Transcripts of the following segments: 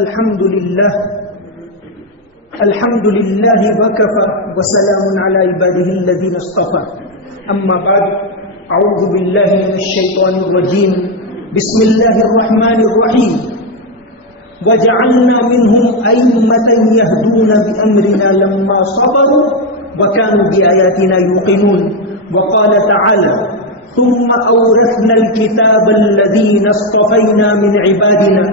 الحمد لله وكفى وسلام على عباده الذين اصطفى اما بعد اعوذ بالله من الشيطان الرجيم بسم الله الرحمن الرحيم وجعلنا منهم أئمة يهدون بأمرنا لما صبروا وكانوا بآياتنا يوقنون وقال تعالى ثم أورثنا الكتاب الذين اصطفينا من عبادنا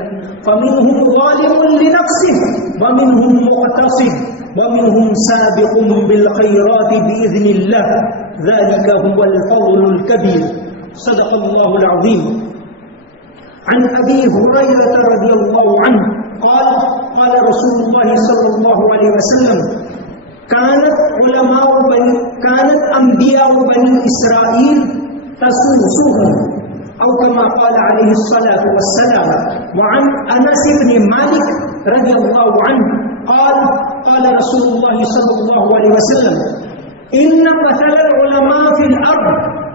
فمنهم ظالم لنفسه ومنهم مقتصد ومنهم سابق بالخيرات بإذن الله ذلك هو الفضل الكبير صدق الله العظيم. عن أبي هريرة رضي الله عنه قال قال رسول الله صلى الله عليه وسلم كانت أنبياء بني إسرائيل تسوسهم أو كما قال عليه الصلاة والسلام. وعن أنس بن مالك رضي الله عنه قال قال رسول الله صلى الله عليه وسلم إن مثل العلماء في الأرض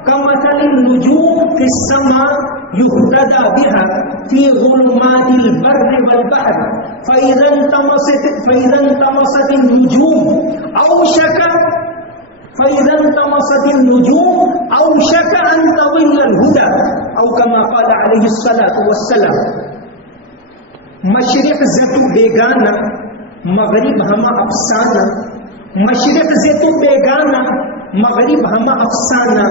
كمثل النجوم في السماء يهتدى بها في ظلمات البر والبحر فإذا انطمست النجوم أوشك أن تضل الهدى أو كما قال عليه الصلاة والسلام. مشرق سے تو بیگانہ مغرب ہم افسانہ، مشرق سے تو بیگانہ مغرب ہم افسانہ،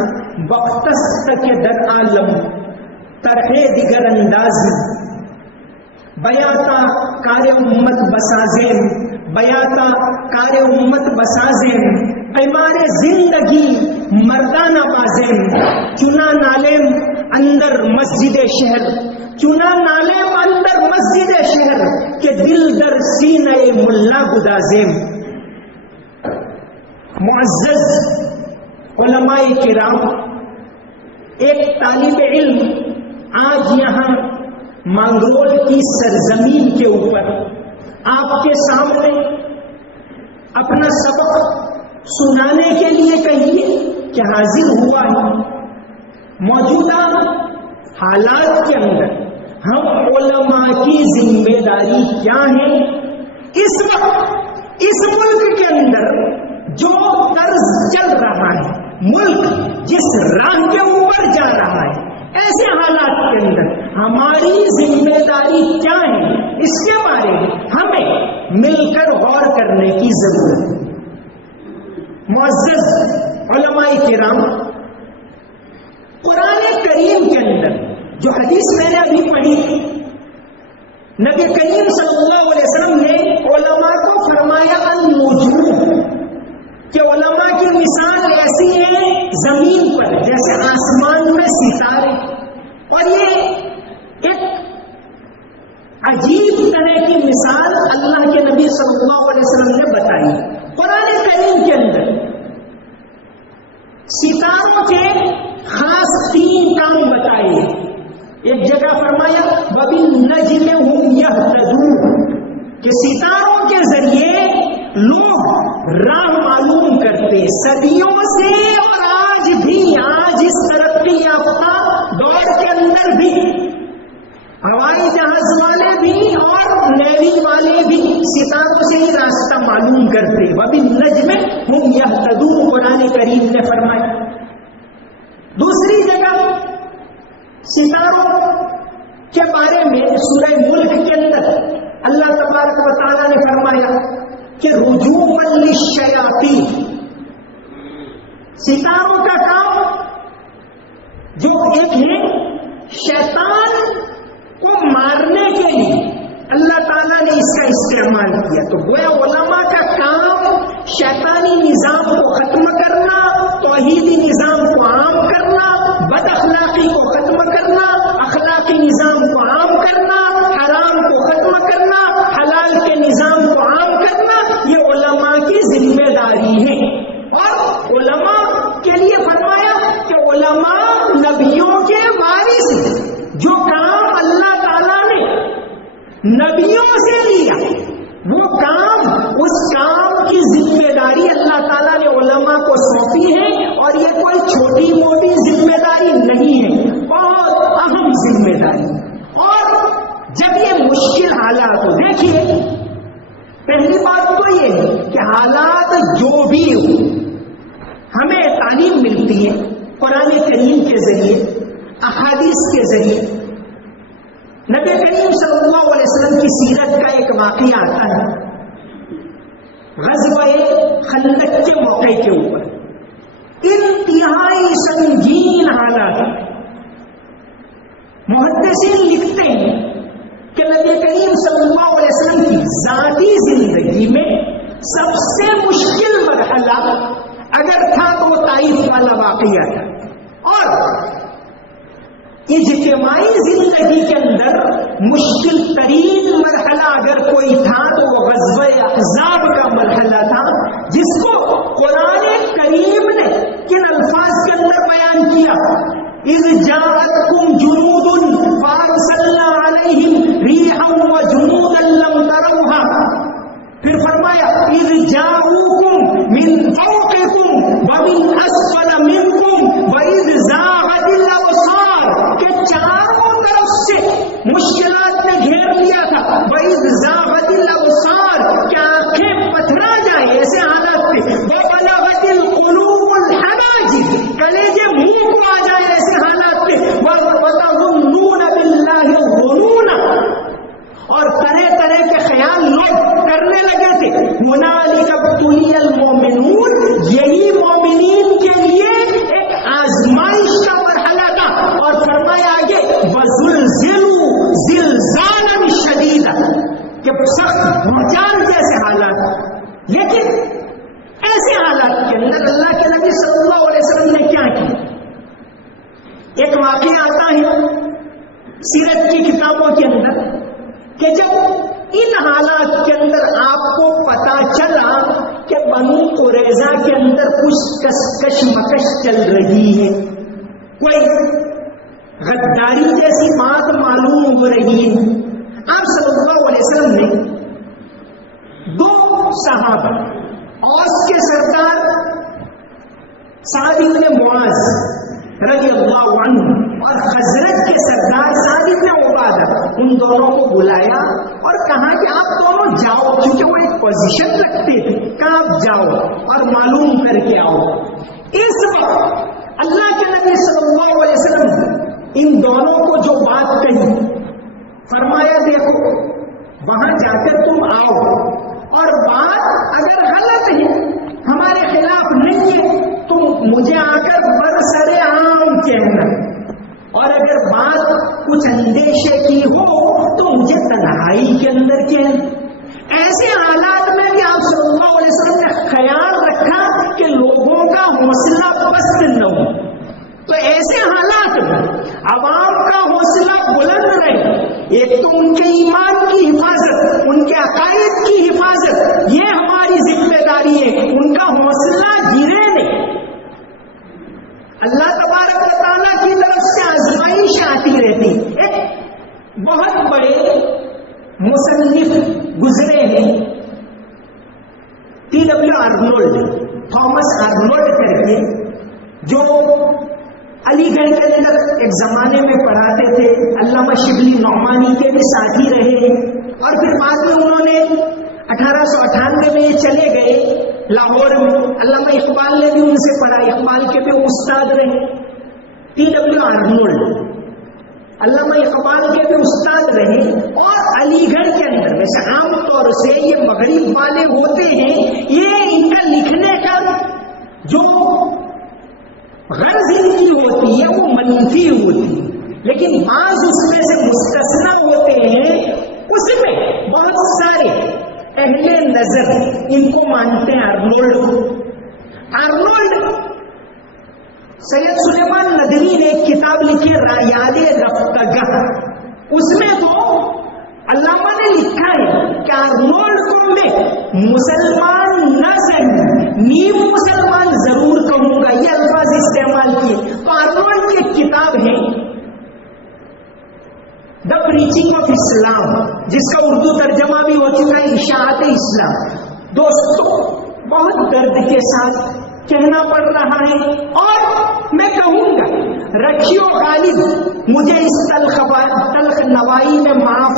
وقتست کے در عالم طرح دیگر اندازی بیاتا کار امت بسازیں، بیاتا کار امت بسازیں ایمار زندگی مردانہ بازیں چنا نالیم اندر مسجد شہر، چنا نالیم اندر مسجد شہر کہ دل در سینہ ملا گدازیں. معزز علماء کرام، ایک طالب علم آج یہاں مانگرول کی سرزمین کے اوپر آپ کے سامنے اپنا سبق سنانے کے لیے کہیے کہ حاضر ہوا ہے. موجودہ حالات کے اندر ہم علماء کی ذمہ داری کیا ہے؟ اس وقت اس ملک کے اندر جو طرز چل رہا ہے، ملک جس راہ کے اوپر جا رہا ہے، ایسے حالات کے اندر ہماری ذمہ داری کیا ہے، اس کے بارے میں ہمیں مل کر غور کرنے کی ضرورت ہے. معزز علماء کرام، قرآن کریم کے اندر جو حدیث میں نے ابھی پڑھی، نبی کریم صلی اللہ علیہ وسلم نے علماء کو فرمایا النجوم کہ علماء کی مثال ایسی ہے زمین پر جیسے آسمان میں ستارے. اور یہ ایک عجیب طرح کی مثال اللہ کے نبی صلی اللہ علیہ وسلم نے بتائی. قرآن کریم کے اندر ستاروں کے خاص 3 کام بتائے. ایک جگہ فرمایا وَبِالنَّجْمِ هُمْ يَهْتَدُونَ کہ ستاروں کے ذریعے لوگ راہ معلوم کرتے. صدیوں سے اور آج اس ترقی یافتہ دور کے اندر بھی ہوائی جہاز والے بھی اور نیوی والے بھی ستاروں سے ہی راستہ معلوم کرتے. وَبِالنَّجْمِ هُمْ يَهْتَدُونَ قرآن کریم نے فرمایا. دوسری جگہ ستاروں کے بارے میں سورہ ملک کے اندر اللہ تبارک و تعالیٰ نے فرمایا کہ رجوما للشیاطین، ستاروں کا کام جو ایک ہے شیطان کو مارنے کے لیے اللہ تعالیٰ نے اس کا استعمال کیا. تو گویا علماء کا کام شیطانی نظام کو ختم کرنا، توحیدی نظام کو عام کرنا، بد اخلاقی کو ختم کرنا، اخلاقی نظام کو عام کرنا، حرام کو ختم کرنا، حلال کے نظام کو عام کرنا، یہ علماء کی ذمہ داری ہے. اور علماء کے لیے فرمایا کہ علماء نبیوں کے وارث ہیں. جو کام اللہ تعالیٰ نے نبیوں سے لیا وہ کام، اس کام کی ذمہ داری اللہ تعالیٰ نے علماء کو سونپی ہے. اور یہ کوئی چھوٹی موٹی ذمہ داری نہیں ہے، بہت قرآن کریم کے ذریعے، احادیث کے ذریعے نبی کریم صلی اللہ علیہ وسلم کی سیرت کا ایک واقعہ آتا ہے غزوہ خندق کے موقع کے اوپر. انتہائی سنگین حالات. محدثین لکھتے ہیں کہ نبی کریم صلی اللہ علیہ وسلم کی ذاتی زندگی میں سب سے مشکل مرحلہ اگر تھا تو وہ طائف والا واقعہ تھا، اور اجتماعی زندگی کے اندر مشکل ترین مرحلہ اگر کوئی تھا تو وہ غزوہ احزاب کا مرحلہ تھا، جس کو قرآن کریم نے کن الفاظ کے اندر بیان کیا؟ اذ جاءتکم جنود فارسلنا علیہم ریحا وجنودا لم تروها. پھر فرمایا اذ جاءوکم من فوقکم ومن اسفل منکم واذ زاغت الابصار، کہ چاروں طرف سے مشکلات نے گھیر لیا تھا. واذ زاغت الابصار، کہ آنکھیں پتھرا جائے ایسے حالات تھے. وبلغت القلوب الحناجر، کلیجے منہ کو آ جائے ایسے حالات تھے. وتظنون باللہ الظنون، اور طرح طرح کے خیال لوگ کرنے لگے تھے. ہنالک ابتلی المؤمنون، یہی مومنین کے لیے ایک آزمائش کا مرحلہ تھا. اور فرمایا آگے وزلزلوا زلزالا شدیدا، کہ سخت بھونچال جیسے حالات. لیکن ایسے حالات کے اندر اللہ کے نبی صلی اللہ علیہ وسلم نے کیا کیا؟ ایک واقعہ آتا ہے سیرت کی کتابوں کے اندر کہ جب ان حالات کے اندر آپ کو پتا چلا کہ بنو قریظہ کے اندر کچھ کشمکش چل رہی ہے، کوئی غداری جیسی بات معلوم ہو رہی ہے، آپ صلی اللہ علیہ وسلم نے دو صحابہ، اوس کے سردار سعد بن معاذ رضی اللہ عنہ اور خزرج کے سردار سعد بن عبادہ، ان دونوں کو بلایا اور کہا کہ آپ دونوں جاؤ، کیونکہ وہ ایک پوزیشن رکھتے تھے کہ آپ جاؤ اور معلوم کر کے آؤ. اس وقت اللہ کے نبی صلی اللہ علیہ وسلم ان دونوں کو جو بات کہی، فرمایا دیکھو وہاں جا کر تم آؤ، اور بات اگر غلط ہے ہمارے خلاف نہیں ہے تو مجھے آ کر برسر عام کہنا، اور اگر بات کچھ اندیشے کی ہو تو مجھے تنہائی کے اندر کہنا. ایسے حالات میں بھی آپ صلی اللہ علیہ وسلم نے خیال رکھا کہ لوگوں کا حوصلہ پست نہ ہو. تو ایسے حالات میں عوام کا حوصلہ بلند رہے. ایک تو ان کے ایمان کی حفاظت، ان کے عقائد کی حفاظت، یہ ہماری ذمہ داری ہے. ان کا حوصلہ گرے نہیں. اللہ تبارک و تعالیٰ کی طرف سے آزمائش آتی رہتی. ایک بہت بڑے مصنف گزرے ہیں T.W. آرنولڈ، تھامس آرنولڈ کر کے، جو علی گڑھ کے اندر ایک زمانے میں پڑھاتے تھے. علامہ شبلی نعمانی کے بھی ساتھی رہے، اور پھر بعد میں انہوں نے 1898 میں یہ چلے گئے لاہور میں. علامہ اقبال نے بھی ان سے پڑھا، اقبال کے بھی استاد رہے. T.W. آرنولڈ علامہ اقبال کے بھی استاد رہے، اور علی گڑھ کے اندر ویسے عام طور سے یہ مغرب والے ہوتے ہیں، یہ ان کا لکھنے کا جو غرض ان کی ہوتی ہے وہ منفی ہوتی ہے، لیکن بعض اس میں سے مستثنا ہوتے ہیں. اس میں بہت سارے اہل نظر ان کو مانتے ہیں آرنولڈ. سید سلیمان ندوی نے ایک کتاب لکھی رایاد رفتگاہ، اس میں تو علامہ نے لکھا ہے کہ آرنولڈ کو میں مسلمان نہ صحیح نیم مسلمان ضرور کہوں گا، یہ الفاظ استعمال کیے. تو آرنولڈ کی ایک کتاب ہے دا پریچنگ آف اسلام، جس کا اردو ترجمہ بھی ہو چکا ہے اشاعت اسلام. دوستو بہت درد کے ساتھ کہنا پڑ رہا ہے، اور میں کہوں گا رکھیو غالب مجھے اس تلخ نوائی میں معاف.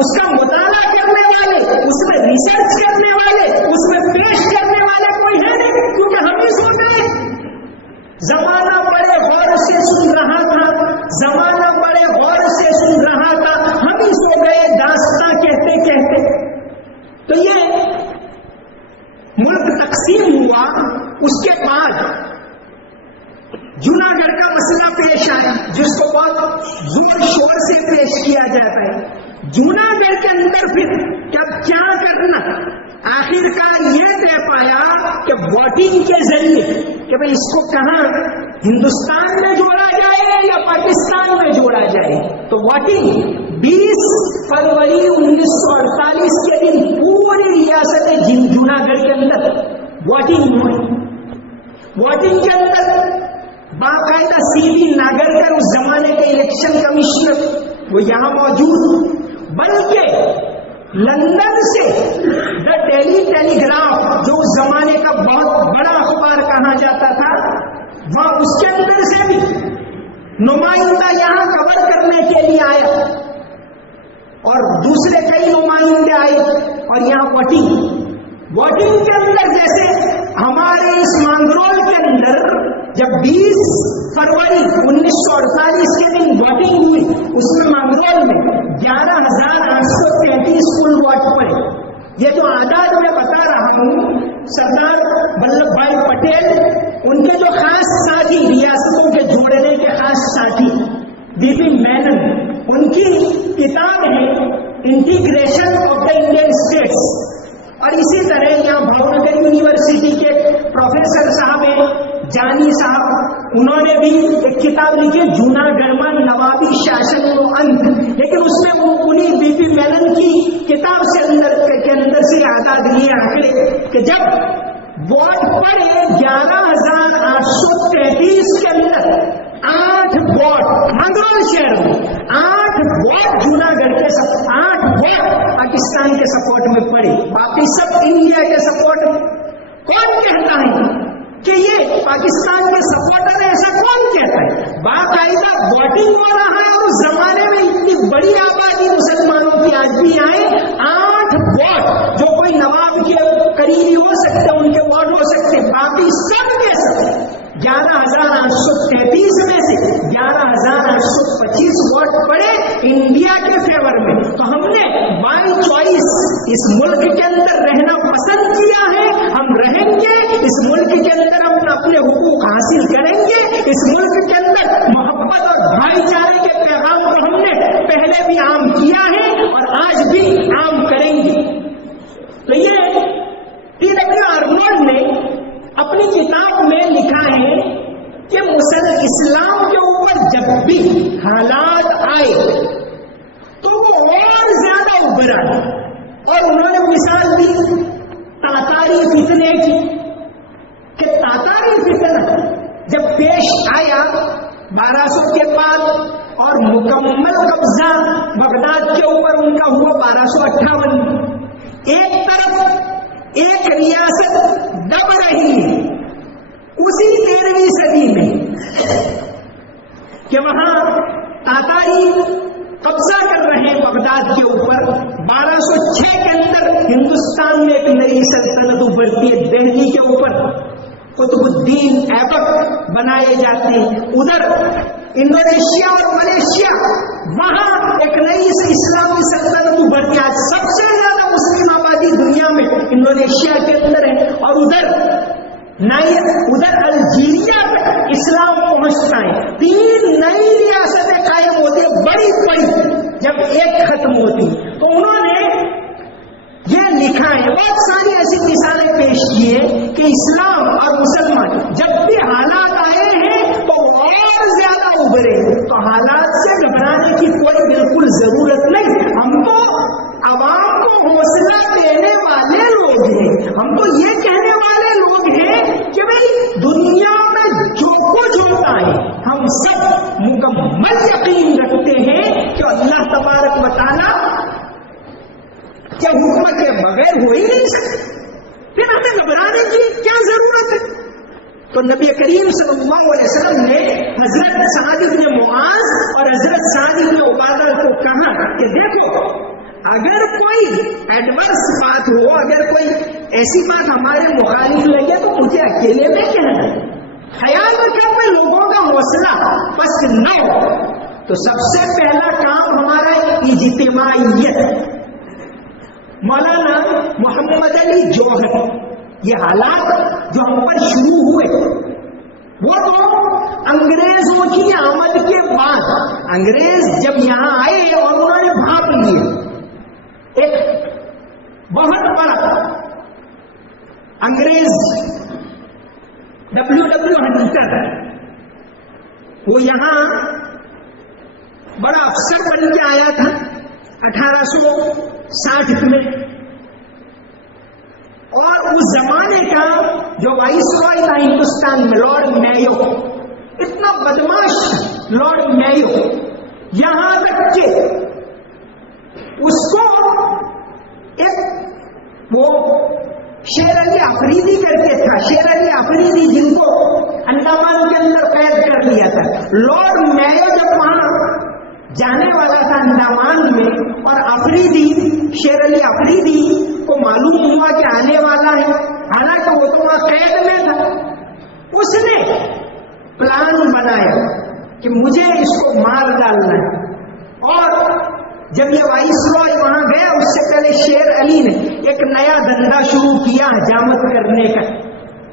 اس کا مطالعہ کرنے والے، اس میں ریسرچ کرنے والے، اس میں پیش کرنے والے کوئی ہے نہیں، کیونکہ ہم ہی سن رہے ہیں۔ زمانہ بڑے غور سے سن رہا تھا، زمانہ بڑے غور سے سن رہا تھا، ہم ہی سو گئے داستاں کہتے کہتے۔ تو یہ ملک تقسیم ہوا، اس کے بعد جوناگڑھ کا مسئلہ پیش آیا جس کو بہت زور شور سے پیش کیا جاتا ہے۔ جوناگڑھ کے اندر پھر کیا کرنا، آخر کار یہ طے پایا کہ ووٹنگ کے ذریعے کہ بھئی اس کو کہاں ہندوستان میں جوڑا جائے یا پاکستان میں جوڑا جائے۔ تو ووٹنگ 20 فروری 1948 کے دن پوری ریاست جوناگڑھ کے اندر ووٹنگ ہوئی۔ ووٹنگ کے اندر باقاعدہ سی وی ناگرکر اس زمانے کے الیکشن کمشنر وہ یہاں موجود، بلکہ لندن سے دا ٹیلی گراف جو اس زمانے کا بہت بڑا اخبار کہا جاتا تھا، وہاں اس کے اندر سے بھی نمائندہ یہاں کور کرنے کے لیے آیا اور دوسرے کئی نمائندے آئے اور یہاں ووٹنگ کے اندر جیسے ہمارے اس مانگرول کے اندر جب 20 فروری 1948 کے دن ووٹنگ ہوئی، اس میں مانگرول میں 11,833 کل ووٹ پڑے۔ یہ جو اعداد میں بتا رہا ہوں، سردار ولبھ بھائی پٹیل ان کے جو خاص ساتھی، ریاستوں کے جوڑنے کے خاص ساتھی بی پی مینن، ان کی کتاب ہے integration of the Indian states. اور اسی طرح یہاں بھاؤنگر یونیورسٹی کے پروفیسر صاحب ہیں جانی صاحب، انہوں نے بھی ایک کتاب لکھی جوناگڑھ میں نوابی شاشن و انت، لیکن اس میں وہ انہیں بی پی مینن کی کتاب سے اندر سے اعداد لیے آنکڑے کہ جب ووٹ پڑے 11,833 کے اندر 8 ووٹ مانگرول شہر میں، 8 ووٹ جوناگڑھ کے 8 ووٹ پاکستان کے سپورٹ میں پڑے، باقی سب انڈیا کے سپورٹ میں۔ کون کہتا ہے کہ یہ پاکستان کے سپورٹر ہے؟ ایسا کون کہتا ہے؟ باقاعدہ ووٹنگ ہو رہا ہے اور اس زمانے میں اتنی بڑی آبادی مسلمانوں کی آج بھی آئے، 8 ووٹ جو کوئی نواب کے قریبی ہو سکتے، ان کے ووٹ ہو سکتے، باقی سب کے سب 11,833 میں سے 11,825 ووٹ پڑے انڈیا کے فیور میں۔ تو ہم نے بائی چوائس اس ملک کے اندر رہنا پسند کیا ہے، ہم رہیں گے اس ملک کے اندر، ہم اپنے حقوق حاصل کریں گے اس ملک کے اندر۔ محبت اور بھائی چارے کے پیغام کو ہم نے پہلے بھی عام کیا ہے اور آج بھی عام کریں گے۔ تو یہ ٹی ڈبلیو آرنولڈ نے اپنی کتاب میں لکھا ہے کہ اسلام کے اوپر جب بھی حالات آئے تو وہ اور زیادہ ابھرا، اور انہوں نے مثال دی تاتاری فتنے کی کہ تاتاری فتنہ جب پیش آیا 1200 کے بعد اور مکمل قبضہ بغداد کے اوپر ان کا ہوا 1258 میں۔ ایک طرف ایک ریاست دب رہی ہے اسی 13ویں صدی میں کہ وہاں تاتاری قبضہ کر رہے ہیں بغداد کے اوپر۔ 1206 کے اندر ہندوستان میں ایک نئی سلطنت ابھرتی ہے دہلی کے اوپر، قطب الدین ایبک بنائے جاتے ہیں۔ ادھر انڈونیشیا اور ملیشیا، وہاں ایک نئی اسلامی سلطنت ابھرتی ہے۔ سب سے زیادہ مسلم آبادی دنیا میں انڈونیشیا کے اندر ہے، اور ادھر الجیریا تک اسلام پہنچتا ہے۔ 3 نئی ریاستیں قائم ہوتی ہیں بڑی بڑی، جب ایک ختم ہوتی۔ تو انہوں نے یہ لکھا ہے، بہت ساری ایسی مثالیں پیش کی ہیں کہ اسلام اور مسلمان جب بھی حالات آئے ہیں تو اور زیادہ ابھرے۔ تو حالات سے گھبرانے کی کوئی بالکل ضرورت نہیں، ہم تو عوام کو حوصلہ دینے والے لوگ ہیں، ہم تو یہ کہنے والے لوگ ہیں کہ بھئی دنیا میں جو کچھ ہوتا ہے ہم سب مکمل یقین رکھتے ہیں کہ اللہ تبارک و تعالیٰ کے حکم کے بغیر ہو ہی نہیں سکتے، پھر ہمیں گھبرانے کی کیا ضرورت ہے؟ تو نبی کریم صلی اللہ علیہ وسلم نے حضرت سعد بن معاذ اور حضرت سعد بن عبادہ کو کہا کہ دیکھو اگر کوئی ایڈورس بات ہو, اگر کوئی ایسی بات ہمارے مخالف لگے تو مجھے اکیلے میں کہنا ہے. خیال رکھیں میں لوگوں کا حوصلہ پست نہ ہو. تو سب سے پہلا کام ہمارا اجتماعیت. مولانا محمد علی جوہر, یہ حالات جو ہم پر شروع ہوئے وہ تو انگریزوں کی آمد کے بعد, انگریز جب یہاں آئے اور انہوں نے بھاپ لیے, ایک بہت بڑا انگریز W ہنٹر, وہ یہاں بڑا افسر بن کے آیا تھا 1860 میں, اور اس زمانے کا جو وائس رائے تھا ہندوستان میں, لارڈ میو, اتنا بدماش لارڈ میو, یہاں تک کہ اس کو ایک وہ شیر علی آفریدی کرتے تھا, شیر علی آفریدی جن کو انڈامان کے اندر قید کر لیا تھا. لارڈ میو جب وہاں جانے والا تھا انڈامان میں, اور آفریدی شیر علی آفریدی کو معلوم ہوا کہ آنے والا ہے, حالانکہ وہ تو وہاں قید میں تھا, اس نے پلان بنایا کہ مجھے اس کو مار ڈالنا ہے. اور جب یہ وائس رائے وہاں گیا, اس سے پہلے شیر علی نے ایک نیا دھندا شروع کیا حجامت کرنے کا,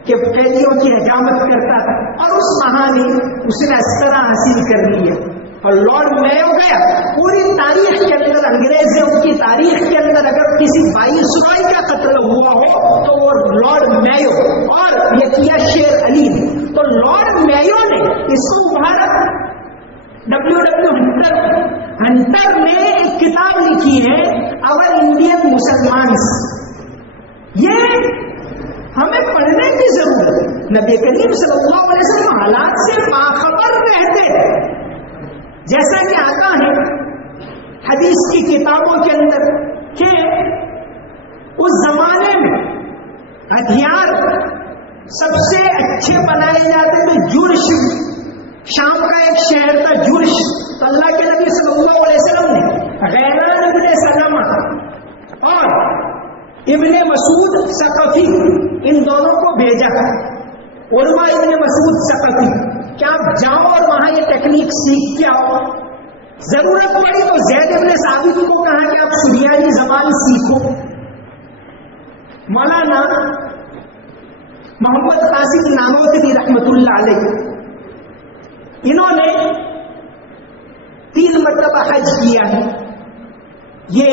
کہ قیدیوں کی حجامت کرتا تھا, اور اس بہانے اس نے اسرا حاصل کر لیا. اور لارڈ میو گیا, پوری تاریخ کے اندر, انگریزوں کی تاریخ کے اندر اگر کسی وائس رائے کا قتل ہوا ہو تو وہ لارڈ میو, اور یہ کیا شیر علی نے. تو لارڈ میو نے اس کو ابھارا. W ہنٹر نے ایک کتاب لکھی ہے اور انڈین مسلمانس, یہ ہمیں پڑھنے کی ضرورت ہے. نبی کریم صلی اللہ علیہ وسلم حالات سے باخبر رہتے ہیں, جیسا کہ آتا ہے حدیث کی کتابوں کے اندر کہ اس زمانے میں ہتھیار سب سے اچھے بنائے جاتے تھے. جرش, شام کا ایک شہر تھا جرش, تو اللہ کے نبی صلی اللہ علیہ وسلم نے غیران ابن سلمہ اور ابن مسعود ثقفی, ان دونوں کو بھیجا. عروہ ابن مسعود ثقفی, کیا آپ جاؤ اور وہاں یہ ٹیکنیک سیکھ کے آؤ. ضرورت پڑی تو زید ابن ثابت کو کہا کہ آپ سریانی زبان سیکھو. مولانا محمد قاسم نانوتوی رحمت اللہ علیہ, انہوں نے 3 مرتبہ حج کیا ہے. یہ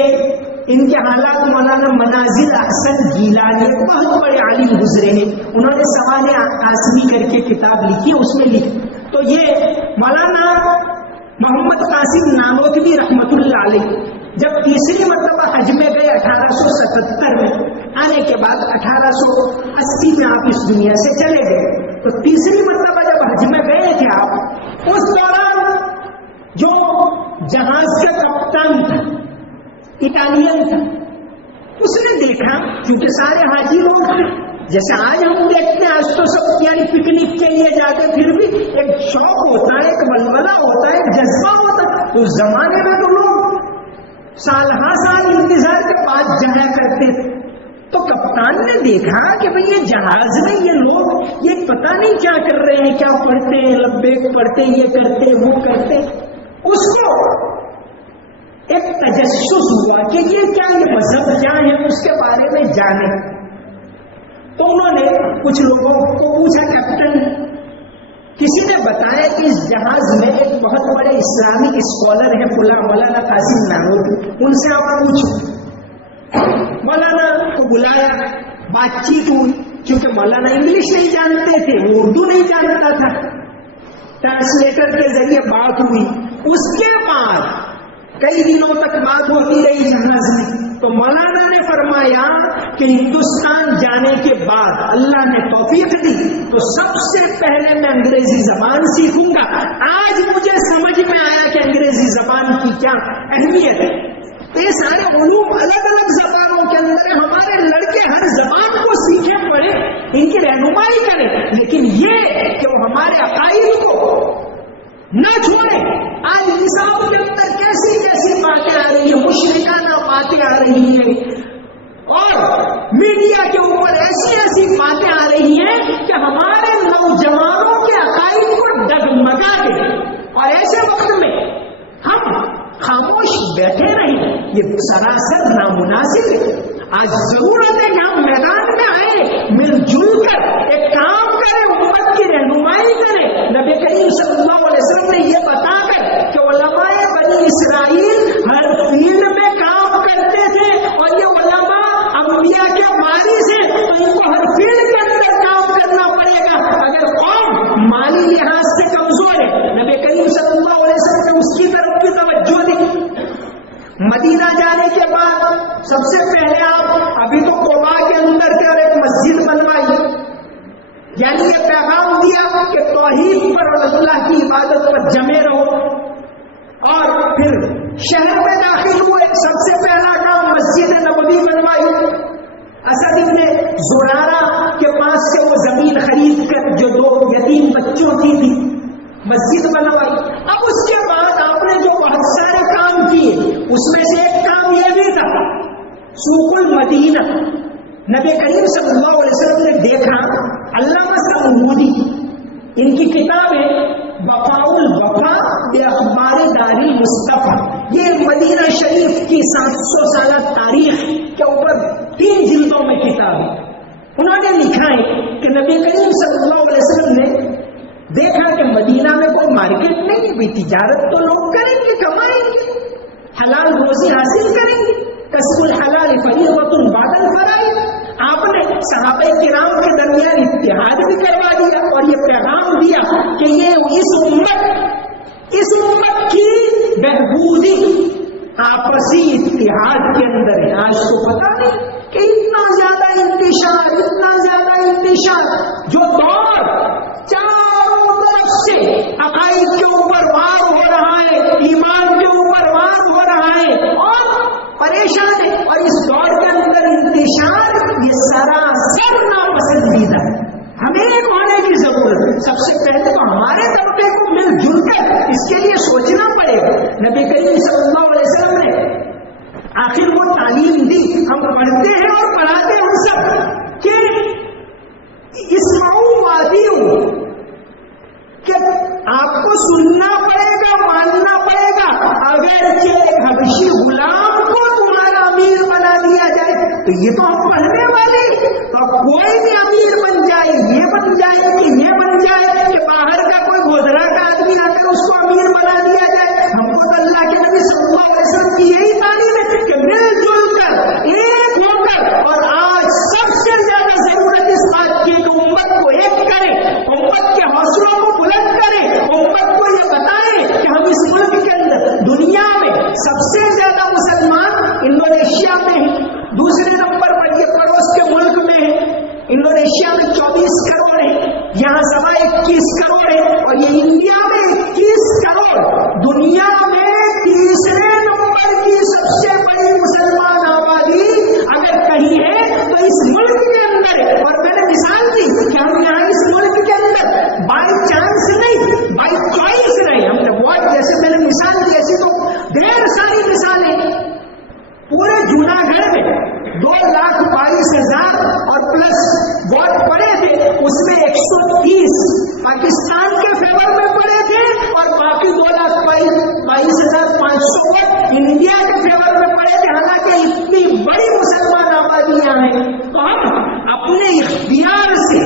ان کے حالات مولانا منازل احسن گیلانی بہت بڑے عالم گزرے ہیں, انہوں نے سوال قاسمی کر کے کتاب لکھی, اس میں لکھی. تو یہ مولانا محمد قاسم نانوتوی رحمت اللہ علیہ جب تیسری مرتبہ حج میں گئے 1877 میں, آنے کے بعد 1880 میں آپ اس دنیا سے چلے گئے. تو تیسری مرتبہ جب حج میں گئے تھے آپ, اس دوران جو جہاز کا کپتان تھا, اٹالین تھا, اس نے دیکھا, کیونکہ سارے حاجی لوگ تھے, جیسے آج ہم دیکھتے ہیں, آج تو سب یعنی پکنک کے لیے جاتے, پھر بھی ایک شوق ہوتا ہے, ایک ولولہ ہوتا ہے, ایک جذبہ ہوتا ہے. اس زمانے میں تو لوگ سال ہاں سال انتظار کے بعد جایا کرتے تھے. تو کپتان نے دیکھا کہ بھئی یہ جہاز میں یہ لوگ یہ پتہ نہیں کیا کر رہے ہیں, کیا پڑھتے ہیں, لبیک پڑھتے, یہ کرتے وہ کرتے. اس کو ایک تجسس ہوا کہ یہ کیا, یہ مذہب کیا ہے, اس کے بارے میں جانے. تو انہوں نے کچھ لوگوں کو پوچھا, کیپٹن کسی نے بتایا کہ اس جہاز میں ایک بہت بڑے اسلامک اسکالر ہیں فلاں مولانا قاسم نانوتوی, ان سے آپ پوچھو. مولانا کو بلایا, بات چیت ہوئی, کیونکہ مولانا انگلش نہیں جانتے تھے, وہ اردو نہیں جانتا تھا, ٹرانسلیٹر کے ذریعے بات ہوئی. اس کے بعد کئی دنوں تک بات ہوتی رہی جہاز میں. تو مولانا نے فرمایا کہ ہندوستان جانے کے بعد اللہ نے توفیق دی تو سب سے پہلے میں انگریزی زبان سیکھوں گا. آج مجھے سمجھ میں آیا کہ انگریزی زبان کی کیا اہمیت ہے. یہ سارے علوم الگ الگ زبانوں کے اندر ہے, ہمارے لڑکے ہر زبان کو سیکھے پڑے, ان کی رہنمائی کریں, لیکن یہ کہ وہ ہمارے عقائد کو نہ چھوڑیں. آج نصاب کے اندر کیسی کیسی باتیں آ رہی ہیں, مشرکانہ باتیں ہیں، اور میڈیا کے اوپر ایسی ایسی باتیں آ رہی ہیں کہ ہمارے نوجوانوں کے عقائد کو ڈگمگا دے، اور ایسے وقت میں ہم خاموش بیٹھے رہیں یہ سراسر نامناسب ہے۔ آج ضرورت ہے کہ ہم میدان میں آئے، مل جل کر ایک کام کریں، امت کی رہنمائی کریں۔ نبی کریم صلی اللہ علیہ وسلم نے یہ بتا کر کہ علماء بنی اسرائیل ہر فیلڈ میں کام کرتے تھے، اور یہ علماء انبیاء کے وارث ہیں، تو ان کو ہر فیلڈ کے اندر کام کرنا پڑے گا۔ اگر قوم مالی لحاظ سے کمزور ہے، نبی کریم صلی اللہ علیہ وسلم نے اس کی طرف بھی توجہ دی۔ مدینہ جانے کے بعد سب سے پہلے آپ ابھی تو قباء کے اندر کے اور ایک مسجد بنوائی، یعنی یہ پیغام دیا کہ توحید پر اور اللہ کی عبادت پر جمے رہو، اور پھر شہر میں داخل ہوئے، سب سے پہلا کام مسجد نبوی بنوائی۔ اسد ابن زرارہ کے پاس سے وہ زمین خرید کر جو 2 یتیم بچوں کی تھی مسجد بنوائی۔ اب اس کے بعد آپ نے جو بہت سارے کام کیے، اس میں سے ایک کام یہ بھی تھا سوق المدینہ۔ نبی کریم صلی اللہ علیہ وسلم نے دیکھا، علامہ سعودی ان کی کتاب ہے وفاء الوفا باخبار دار المصطفیٰ، یہ مدینہ شریف کی 700 سالہ تاریخ کے اوپر 3 جلدوں میں کتاب ہے۔ انہوں نے لکھا ہے کہ نبی کریم صلی اللہ علیہ وسلم نے دیکھا کہ مدینہ میں کوئی مارکیٹ نہیں ہے، بھی تجارت تو لوگ کریں گے، کمائیں گے، حلال روزی حاصل کریں گے، کسب الحلال فریضۃ بعد الفرائض۔ آپ نے صحابہ کرام کے درمیان اتحاد بھی کروا دیا، اور یہ پیغام دیا کہ یہ اس امت کی بہبودی آپسی اتحاد کے اندر ہے۔ آج تو پتا نہیں کہ اتنا زیادہ انتشار، جو دور چاروں طرف سے عقائد کے اوپر وار ہو رہا ہے، ایمان کے اوپر وار ہو رہا ہے، اور پریشان ہے، اور اس دور کے اندر انتشار یہ سراسر ناپسندیدہ ہے۔ ہمیں ایک ہونے کی ضرورت ہے۔ سب سے پہلے تو ہمارے طبقے کو مل جل کر اس کے لیے سوچنا پڑے گا۔ نبی کریم صلی اللہ علیہ وسلم نے آخر وہ تعلیم دی، ہم پڑھتے ہیں اور پڑھاتے ہیں ہم سب کہ اسمعوا وادیو، کہ آپ کو سننا پڑے گا، ماننا پڑے گا۔ اگر ایک حبشی غلام کو تمہارا امیر بنا دیا جائے تو یہ تو ہم پڑھنے والے، تو کوئی بھی امیر بن جائے، یہ بن جائے کہ یہ بن جائے کہ باہر کا کوئی گودرا کا آدمی آ کر اس کو امیر بنا دیا جائے۔ ہم کو تو اللہ کے نبی صلی اللہ علیہ وسلم کی یہی تعلیم ہے کہ مل جل کر ایک ہو کر، اور آج سب سے زیادہ ضرورت اس بات کی کہ امت کو ایک کرے، امت کے حوصلوں کو بلند کرے، امت کو یہ بتائے کہ ہم اس ملک کے اندر، دنیا میں سب سے زیادہ مسلمان انڈونیشیا میں ہیں، دوسرے نمبر پر یہ پڑوس کے ملک میں ہے۔ انڈونیشیا میں 24 کروڑ ہے، یہاں سوا 21 کروڑ ہے، اور یہ انڈیا میں 21 کروڑ، دنیا میں تیسرے نمبر کی سب سے بڑی مسلمان آبادی اگر کہیں ہے تو اس ملک کے اندر ہے۔ اور میں نے مثال دی کہ ہم یہاں اس ملک کے اندر بائی چانس نہیں، بائی چوائس رہے۔ ہم نے بہت، جیسے میں نے مثال دی، ایسی تو ڈھیر ساری مثالیں۔ پورے جوناگڑھ میں 2,22,000 اور پلس ووٹ پڑے تھے، اس میں 130 پاکستان کے فیور میں پڑے تھے، اور باقی 2,22,500 ووٹ انڈیا کے فیور میں پڑے تھے۔ حالانکہ اتنی بڑی مسلمان آبادیاں ہیں، تو ہم اپنے اختیار سے،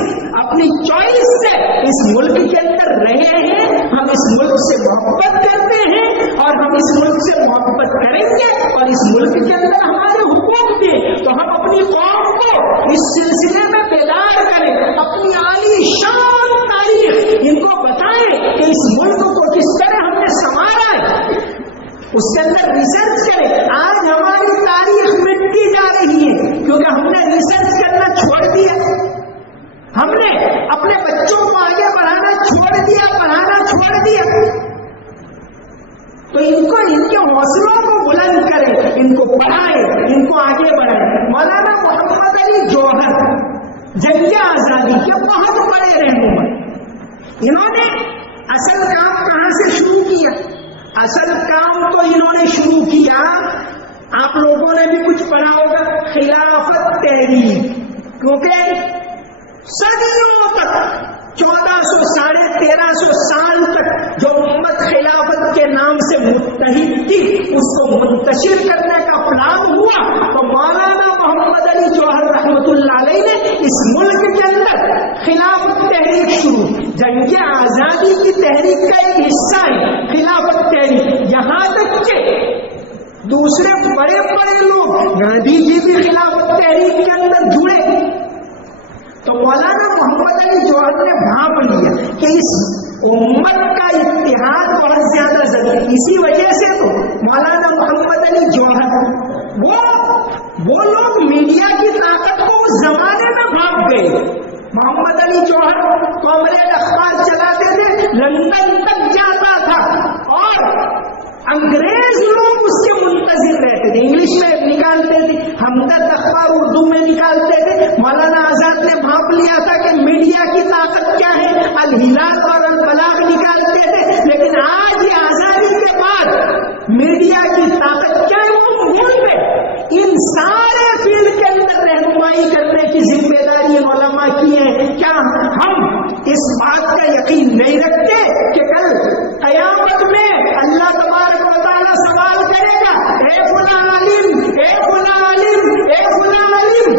اپنی چوائس سے اس ملک کے اندر رہے ہیں، ہم اس ملک سے محبت کرتے ہیں، اور ہم اس ملک سے محبت کریں گے، اور اس ملک کے اندر ہمارے حقوق تھے، تو ہم اپنی قوم کو اس سلسلے میں بیدار کریں، اپنی عالی شان تاریخ ان کو بتائیں کہ اس ملک کو کس طرح ہم نے سنوارا ہے، اس کے اندر ریسرچ کریں۔ آج ہماری تاریخ مٹتی جا رہی ہے کیونکہ ہم نے ریسرچ کرنا چھوڑ دیا، ہم نے اپنے بچوں کو آگے بڑھانا چھوڑ دیا، پڑھانا چھوڑ دیا۔ تو ان کے حوصلوں کو بلند کریں، ان کو پڑھائیں، ان کو آگے بڑھائیں۔ مولانا محمد علی جوہر جنگ آزادی کے بہت بڑے رہنما، انہوں نے اصل کام کہاں سے شروع کیا؟ اصل کام تو انہوں نے شروع کیا آپ لوگوں نے بھی کچھ پڑھا ہوگا خلافت تحریک، کیونکہ صدیوں تک 1400-1350 سال تک جو امت خلافت کے نام سے متحد تھی اس کو منتشر کرنے کا پلان ہوا تو مولانا محمد علی جوہر رحمۃ اللہ علیہ نے اس ملک کے اندر خلافت تحریک شروع کی۔ جنگ آزادی کی تحریک کا ایک حصہ ہے خلافت تحریک، یہاں تک کہ دوسرے بڑے بڑے لوگ گاندھی جی بھی خلافت تحریک کے اندر جڑے، تو مولانا محمد علی جوہر نے بھانپ لیا کہ اس امت کا اتحاد بہت زیادہ ضروری، اسی وجہ سے تو مولانا محمد علی جوہر وہ لوگ میڈیا کی طاقت کو اس زمانے میں بھانپ گئے۔ محمد علی جوہر کامریڈ اخبار چلاتے تھے، لندن تک جاتا تھا اور انگریز لوگ اس کے منتظر رہتے تھے، انگلش میں نکالتے تھے، ہمدرد اخبار اردو میں نکالتے تھے۔ مولانا آزاد نے بھانپ لیا تھا کہ میڈیا کی طاقت کیا ہے، الہلال اور البلاغ نکالتے تھے، لیکن آج یہ آزادی کے بعد میڈیا کی طاقت کیا ہے وہ بھول گئے۔ ان سارے فیلڈ کے اندر رہنمائی کرنے کی ذمہ داری علماء کی ہے۔ کیا ہم اس بات کا یقین نہیں رکھتے کہ کل قیامت میں اللہ تبارک و تعالیٰ سوال کرے گا، اے فلاں عالم، اے فلاں عالم، اے فلاں عالم،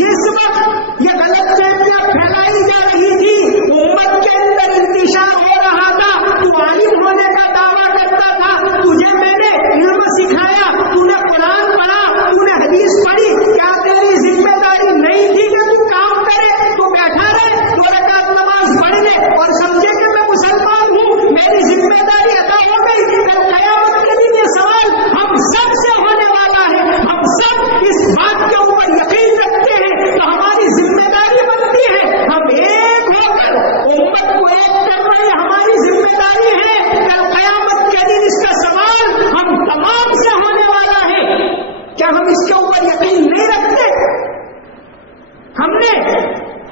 جس وقت یہ غلط فہمیاں پھیلائی جا رہی تھی، امت کے اندر انتشار ہو رہا تھا، تو عالم ہونے کا دعویٰ کرتا تھا، تجھے میں نے علم سکھایا، تو نے قرآن پڑھا، تو نے حدیث پڑھی، کیا تیری ذمہ داری نہیں تھی کہ تو کام کرے، تو بیٹھا رہے، 2 رکعت نماز پڑھ لے اور سمجھے کہ میں مسلمان ہوں، میری ذمہ داری ادا ہو گئی؟ کل قیامت کے دن یہ سوال ہم سب سے ہونے والا ہے۔ ہم سب اس بات کے اوپر یقین رکھتے ہیں تو ہماری ذمہ داری بنتی ہے، ہم ایک ہو کر امت کو ایک کرنا یہ ہماری ذمہ داری ہے۔ کل قیامت کے دن اس کا سوال ہم تمام سے ہونے والا ہے۔ کیا ہم اس کے اوپر یقین نہیں رکھتے؟ ہم نے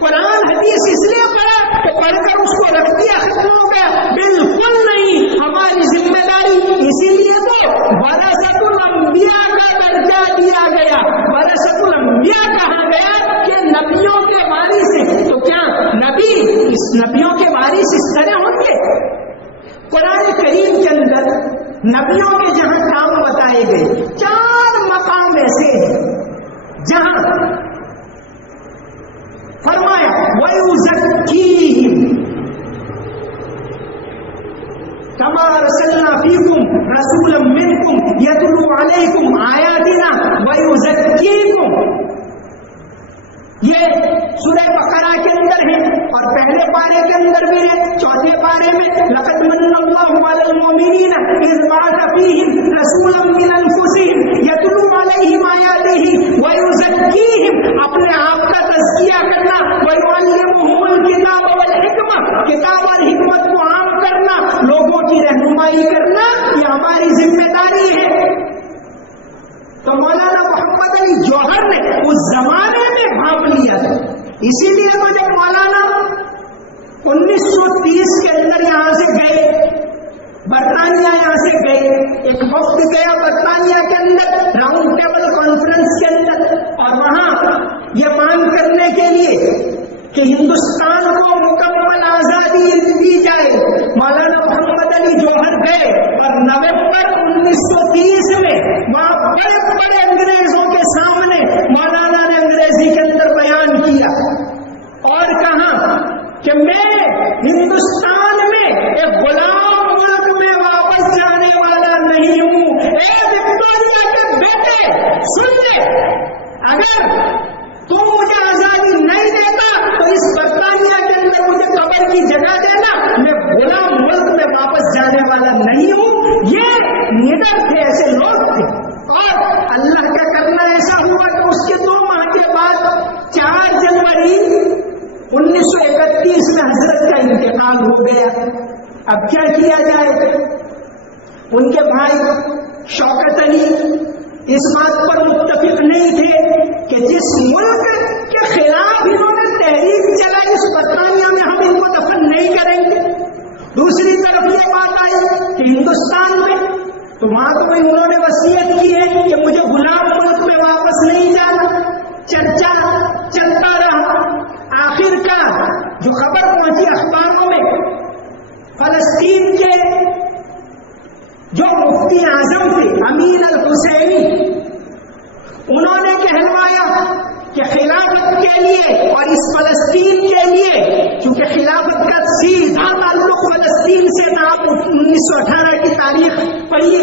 قرآن حدیث اس لیے پڑھا کہ پڑھ کر اس کو رکھ دیا، ختم ہو گیا؟ بالکل نہیں، ہماری ذمہ داری اسی لیے تو ورثۃ الانبیاء کا درجہ دیا گیا۔ ورثۃ الانبیاء کہا گیا کہ نبیوں کے وارث ہیں، تو کیا نبی اس نبیوں کے وارث اس طرح ہوں گے؟ قرآن کریم کے اندر نبیوں کے جہاں کام بتائے گئے 4 مقام ایسے ہیں جہاں فرمایا وَيُزَكِّيهِمْ كَمَا أَرْسَلْنَا فِيكُمْ رَسُولًا مِّنكُمْ يَتْلُو عَلَيْكُمْ آيَاتِنَا وَيُزَكِّيكُمْ، یہ سورہ بقرہ کے اندر ہے اور پہلے پارے کے اندر بھی ہے، 4 پارے میں لَقَدْ مَنَّ اللَّهُ عَلَى الْمُؤْمِنِينَ إِذْ بَعَثَ فِيهِمْ رَسُولًا مِّنْ أَنفُسِهِمْ يَتْلُو عَلَيْهِمْ آيَاتِهِ وَيُزَكِّيهِمْ، اپنے آپ کا تزکیہ کرنا، وَيُعَلِّمُهُمُ الْكِتَابَ وَالْحِكْمَةَ، کتاب اور حکمت کو عام کرنا، لوگوں کی رہنمائی کرنا، یہ ہماری ذمہ داری ہے۔ تو مولانا محمد علی جوہر نے اس زمانے میں بھانپ لیا تھا، اسی لیے تو جب مولانا 1930 کے اندر یہاں سے گئے، برطانیہ یہاں سے گئے، ایک وقت گیا برطانیہ کے اندر راؤنڈ ٹیبل کانفرنس کے اندر، اور وہاں یہ مانگ کرنے کے لیے کہ ہندوستان کو مکمل آزادی دی جائے، مولانا محمد علی جوہر گئے اور نومبر 1930 میں وہاں بڑے بڑے انگریزوں کے سامنے مولانا نے انگریزی کے اندر بیان کیا اور کہا کہ میں ہندوستان میں ایک غلام ملک میں واپس جانے والا نہیں ہوں۔ اے وکٹوریہ کے بیٹے سن لے، اگر تم مجھے آزادی نہیں دیتا تو اس برطانیہ کے اندر مجھے قبر کی جگہ دینا، میں غلام ملک میں واپس جانے والا نہیں ہوں۔ یہ نیڈر تھے، ایسے لوگ تھے، اور اللہ کا کرنا ایسا ہوا کہ اس کے 2 ماہ کے بعد 4 جنوری 1931 میں حضرت کا انتقال ہو گیا۔ اب کیا کیا جائے؟ ان کے بھائی شوکت علی اس بات پر متفق نہیں تھے کہ جس ملک کے خلاف انہوں نے تحریک چلائی اس برطانیہ میں ہم ان کو دفن نہیں کریں گے۔ دوسری طرف یہ بات آئی کہ ہندوستان میں تو وہاں تو انہوں نے وصیت کی ہے کہ مجھے کہ خلافت کے لیے اور اس فلسطین کے لیے، چونکہ خلافت کا سیدھا تعلق فلسطین سے تھا، آپ 1918 کی تاریخ پڑھیے،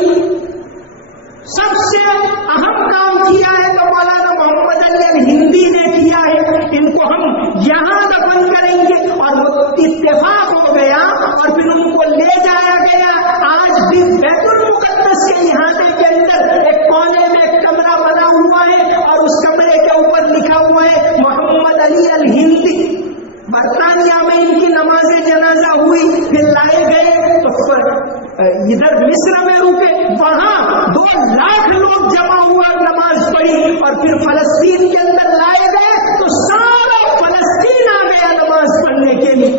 سب سے اہم کام کیا ہے تو مولانا محمد علی الہندی نے کیا ہے، ان کو ہم یہاں دفن کریں گے، اور وہ اتفاق ہو گیا اور پھر ان کو لے جایا گیا۔ آج بھی بیت المقدس کے احاطے کے اندر ایک کونے میں ایک کمرہ بنا ہوا ہے اور اس کمرے کے اوپر لکھا ہوا ہے محمد علی الہندی۔ برطانیہ میں ان کی نماز جنازہ ہوئی، پھر لائے گئے تو ادھر مصر میں رکے، وہاں 2 لاکھ لوگ جمع ہوا، نماز پڑھی، اور پھر فلسطین کے اندر لائے گئے تو سارا فلسطین آ گیا نماز پڑھنے کے لیے۔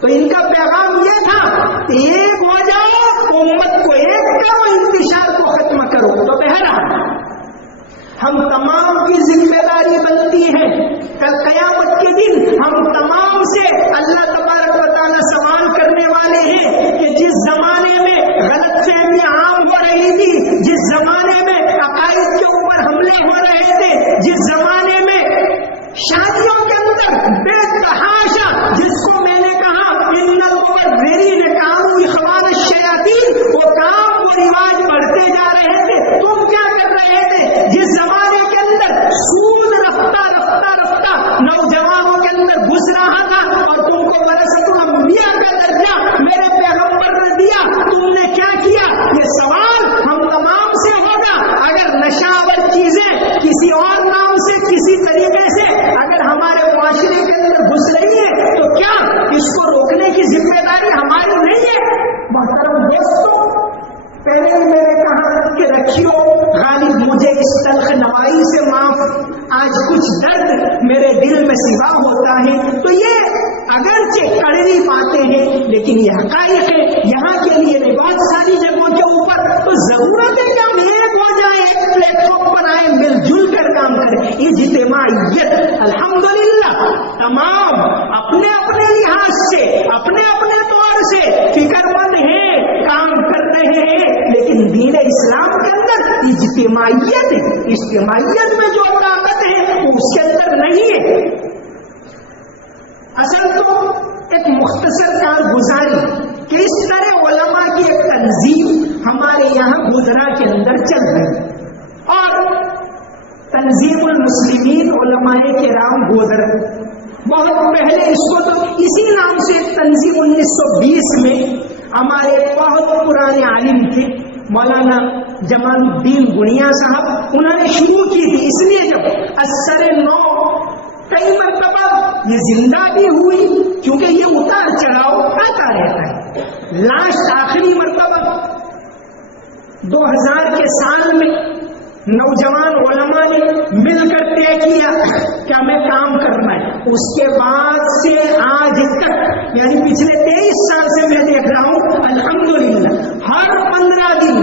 تو ان کا پیغام یہ تھا کہ ایک ہو جاؤ، امت کو ایک کرو، انتشار کو ختم کرو۔ تو بہرحال ہم تمام کی ذمہ داری بنتی ہے، کل قیامت کے دن ہم تمام سے اللہ تبارک و تعالیٰ سوال کرنے والے ہیں کہ جس زمانے میں غلط فہمی عام ہو رہی تھی، جس زمانے میں عقائد کے اوپر حملے ہو رہے تھے، جس زمانے میں شادیوں کے اندر بے تحاشا، جس کو میں نے کہا ان المبذرین کانوا اخوان الشیاطین، وہ کام و رواج بڑھتے جا رہے تھے، تم کیا کر رہے تھے؟ جس زمانے کے اندر سود رفتہ رفتہ رفتہ نوجوانوں کے اندر گھس رہا تھا اور تم کو ورثۃ الانبیاء کا درجہ میرے پیغمبر نے دیا، تم نے کیا کیا؟ یہ سوال ہم تمام سے ہوگا۔ اگر نشاور چیزیں کسی اور نام سے، کسی طریقے سے اگر ہمارے معاشرے کے اندر گھس رہی ہے تو کیا اس کو روکنے کی ذمہ داری ہماری نہیں ہے؟ محترم دوستوں، پہلے ہی میں نے کہا کہ رکھیو غالب مجھے اس تلخ نوائی سے معاف، آج کچھ درد میرے دل میں سوا ہوتا ہے، تو یہ اگرچہ کڑوی باتیں ہیں لیکن یہ حقائق ہے، یہاں کے لیے نہیں، بہت ساری جگہوں کے اوپر تو ضرورت ہے کہ ہم ایک ہو جائیں، ایک پلیٹ فارم پر آئے، مل جل کر کام کریں۔ اجتماعیت الحمدللہ تمام اپنے اپنے لحاظ سے، اپنے اپنے طور سے فکر مند ہیں، کام کر رہے ہیں، لیکن دین اسلام کے اندر اجتماعیت ہے، اجتماعیت میں جو طاقت ہے وہ اس کے اندر نہیں ہے۔ اصل تو ایک مختصر کارگزاری کہ اس طرح علماء کی ایک تنظیم ہمارے یہاں گودرا کے اندر چل رہی، اور تنظیم المسلمین علماء کرام گودرا، بہت پہلے اس کو تو اسی نام سے تنظیم 1920 میں ہمارے بہت پرانے عالم تھے مولانا جمال الدین گنیا صاحب، انہوں نے شروع کی تھی، اس لیے جب اثر نو کئی مرتبہ یہ زندہ بھی ہوئی، کیونکہ یہ اتار چڑھاؤ آتا رہتا ہے۔ لاسٹ آخری مرتبہ 2000 کے سال میں نوجوان علماء نے مل کر طے کیا کہ ہمیں کام کرنا ہے، اس کے بعد سے آج تک یعنی پچھلے 23 سال سے میں دیکھ رہا ہوں الحمدللہ ہر 15 دن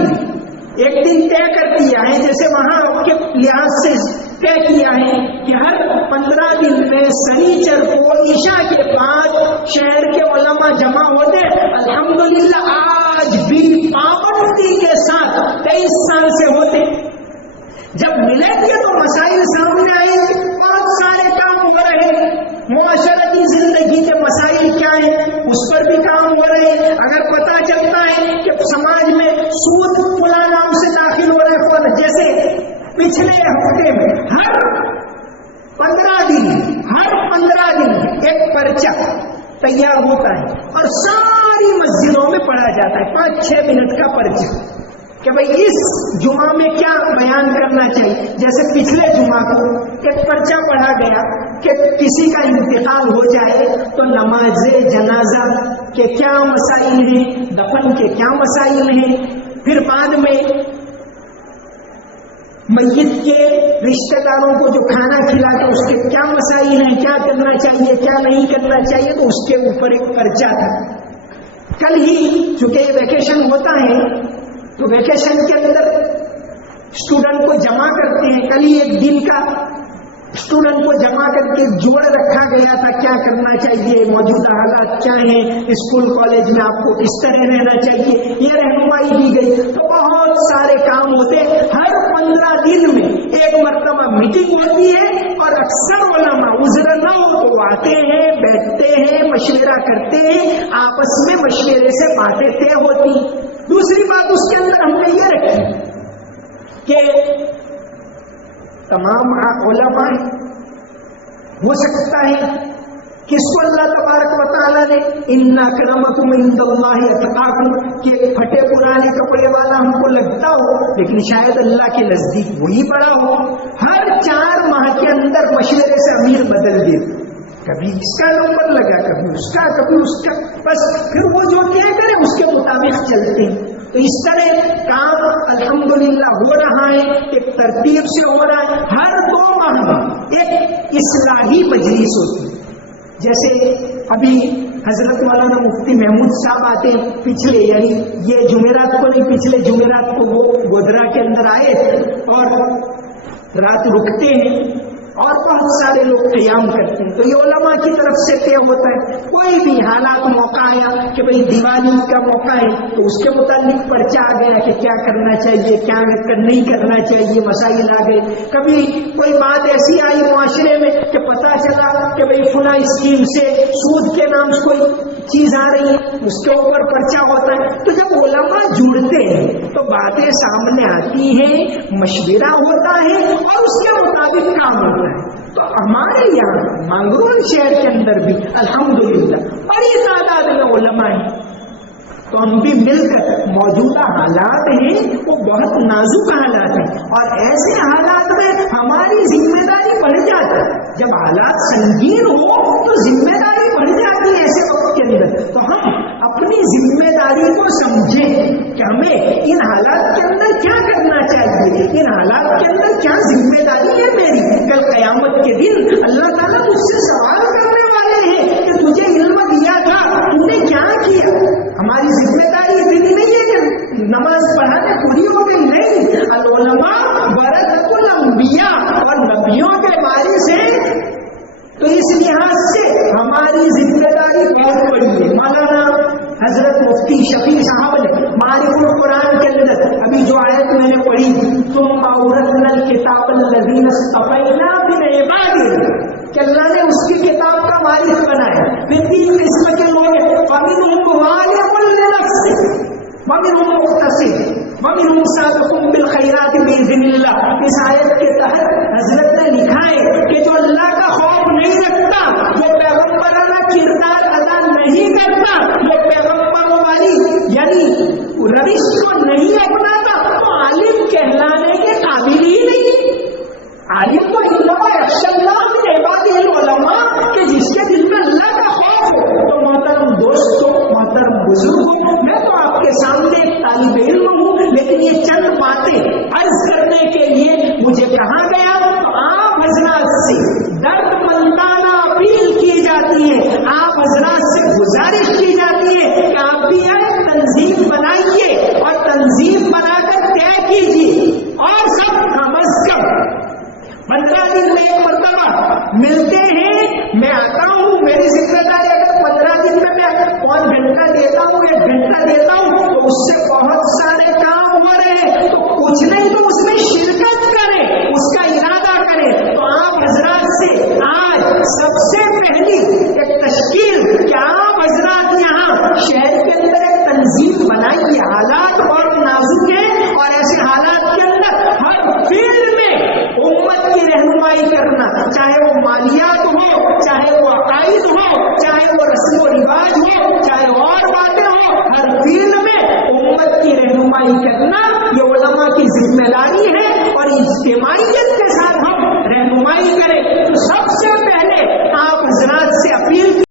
ایک دن طے کر دیا ہے، جیسے وہاں کے لحاظ سے طے کیا ہے کہ ہر 15 دن میں سنیچر کو عشاء کے بعد شہر کے علماء جمع ہوتے۔ الحمدللہ آج بھی پابندی کے ساتھ 23 سال سے ہوتے۔ جب ملیں گے تو مسائل سامنے آئیں گے، بہت سارے کام ہو رہے ہیں، معاشرتی زندگی کے مسائل کیا ہیں اس پر بھی کام ہو رہے ہیں۔ اگر پتہ چلتا ہے کہ سماج میں سود فلاں نام سے داخل ہو رہے ہیں، جیسے پچھلے ہفتے میں ہر 15 دن ایک پرچہ تیار ہوتا ہے اور ساری مسجدوں میں پڑھا جاتا ہے، 5-6 منٹ کا پرچہ کہ بھئی اس جمعہ میں کیا بیان کرنا چاہیے۔ جیسے پچھلے جمعہ کو ایک پرچہ پڑھا گیا کہ کسی کا انتقال ہو جائے تو نماز جنازہ کے کیا مسائل ہیں، دفن کے کیا مسائل ہیں، پھر بعد میں میت کے رشتہ داروں کو جو کھانا کھلاتے اس کے کیا مسائل ہیں، کیا کرنا چاہیے کیا نہیں کرنا چاہیے، تو اس کے اوپر ایک پرچہ تھا۔ کل ہی چونکہ ویکیشن ہوتا ہے تو ویکیشن کے اندر اسٹوڈنٹ کو جمع کرتے ہیں، کل ہی ایک دن کا اسٹوڈنٹ کو جمع کر کے جوڑ رکھا گیا تھا کیا کرنا چاہیے، موجودہ حالات کیا ہیں، اسکول کالج میں آپ کو کس طرح رہنا چاہیے، یہ رہنمائی دی گئی. تو بہت سارے کام ہوتے. ہر 15 دن میں ایک مرتبہ میٹنگ ہوتی ہے اور اکثر علماء عذر نہ ہو تو آتے ہیں، بیٹھتے ہیں، مشورہ کرتے ہیں، آپس میں مشورے سے باتیں طے ہوتی. دوسری بات اس کے اندر ہم نے یہ رکھی کہ تمام علماء ہو سکتا ہے کہ اس کو اللہ تبارک و تعالیٰ نے ان اکرمکم عند اللہ اتقاکم کہ پھٹے پرانے کپڑے والا ہم کو لگتا ہو لیکن شاید اللہ کے نزدیک وہی بڑا ہو. ہر 4 ماہ کے اندر مشورے سے امیر بدل دے، کبھی اس کا نمبر لگا، کبھی اس کا، کبھی اس کا، بس پھر وہ جو کیا کرے اس کے مطابق چلتے ہیں. تو اس طرح کام الحمدللہ ہو رہا ہے، ایک ترتیب سے ہو رہا ہے. ہر 2 ماہ میں ایک اصلاحی مجلس ہوتی ہے. جیسے ابھی حضرت مولانا مفتی محمود صاحب آتے ہیں پچھلے، یعنی یہ جمعرات کو نہیں، پچھلے جمعرات کو وہ گودرا کے اندر آئے اور رات رکتے ہیں اور بہت سارے لوگ قیام کرتے ہیں. تو یہ علماء کی طرف سے طے ہوتا ہے. کوئی بھی حالات موقع آیا کہ بھئی دیوالی کا موقع ہے تو اس کے متعلق پرچہ آ گیا کہ کیا کرنا چاہیے، کیا نہیں کرنا چاہیے، مسائل آ گئے. کبھی کوئی بات ایسی آئی معاشرے میں کہ پتہ چلا کہ بھئی فلاں اسکیم سے سود کے نام سے کوئی چیز آ رہی ہے، اس کے اوپر پرچہ ہوتا ہے. تو جب علماء جڑتے ہیں تو باتیں سامنے آتی ہیں، مشورہ ہوتا ہے اور اس کے مطابق کام ہوتا ہے. تو ہمارے یہاں مانگرول شہر کے اندر بھی الحمدللہ بڑی تعداد میں علماء ہیں. تو ہم بھی مل کر موجودہ حالات ہیں وہ بہت نازک حالات ہیں اور ایسے حالات میں ہماری ذمہ داری بڑھ جاتی ہے. جب حالات سنگین ہو تو ذمہ داری بڑھ جاتی ہے ایسے وقت کے اندر. تو ہم اپنی ذمہ داری کو سمجھیں کہ ہمیں ان حالات کے اندر کیا کرنا چاہیے، ان حالات کے اندر کیا ذمہ داری ہے میری. کل قیامت کے دن اللہ تعالیٰ مجھ سے سوال کرنے والے ہیں کہ تجھے علم دیا تھا، تم نے کیا کیا. ہماری ذمہ داری اتنی نہیں ہے کہ نماز پڑھانے پوری ہو گئی، نہیں. العلماء ورثۃ الانبیاء اور نبیوں کے وارث ہیں. تو اس لحاظ سے ہماری ذمہ داری بہت بڑی ہے. مولانا حضرت مفتی شفیع صاحب نے معارف القرآن کے اندر ابھی جو آیت میں نے پڑھی ثم اورثنا الکتاب الذین اصطفینا من عبادنا کہ اللہ نے اس کی کتاب کا وارث بنایا. پھر 3 قسم کے لوگ ہیں، فمنهم ظالم لنفسه ومنهم مقتصد ومنهم سابق بالخیرات باذن اللہ. اس آیت کے تحت حضرت نے لکھا ہے کہ جو اللہ کا خوف نہیں رکھتا، جو پیغمبرانہ کردار ادا نہیں کرتا، جو پیغمبروں والی یعنی روش کو نہیں اپناتا، تو عالم کہلانے کے قابل ہی نہیں. عالم کو انما یخشی اللہ من عبادہ العلماء کہ جس کے دل میں اللہ کا خوف ہو. تو محترم دوستوں، محترم بزرگوں، میں تو آپ کے سامنے ایک طالب علم ہوں لیکن یہ چند باتیں عرض کرنے کے لیے مجھے کہا گیا. تو آپ حضرات سے درد مندانہ اپیل کی جاتی ہے، آپ حضرات سے گزارش کی جاتی ہے کہ آپ بھی ایک تنظیم بنائیے اور تنظیم بنا کر طے کیجیے اور سب کم از کم 15 دن میں ایک مرتبہ ملتے ہیں. میں آتا ہوں، میری ذمہ داری اگر 15 دن میں 5 گھنٹہ دیتا ہوں، 1 گھنٹہ دیتا ہوں